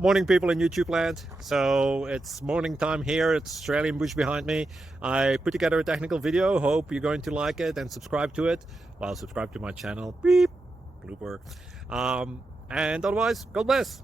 Morning, people in YouTube land. So it's morning time here. It's Australian bush behind me. I put together a technical video. Hope you're going to like it and subscribe to it. Well, subscribe to my channel. Beep. Blooper. And otherwise, God bless.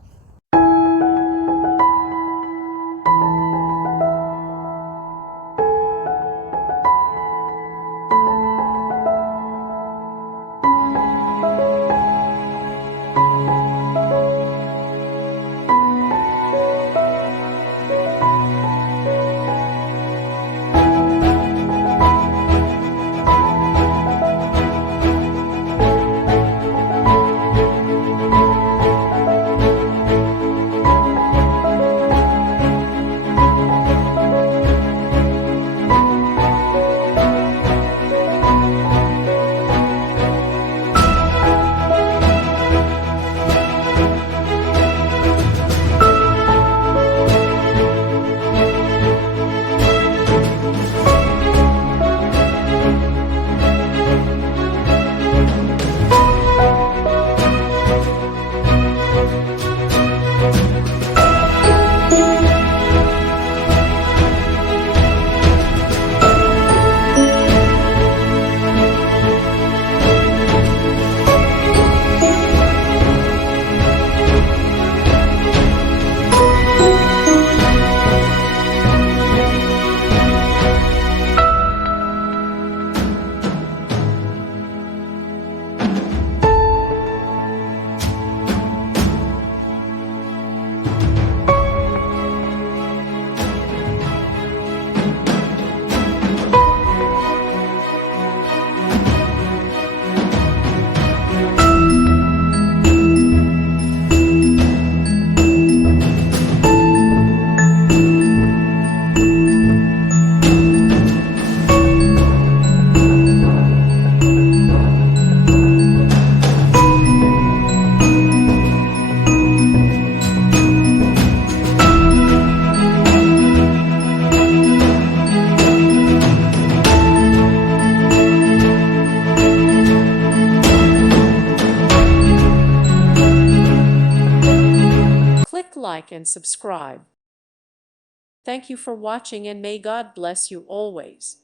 Click like and subscribe. Thank you for watching and may God bless you always.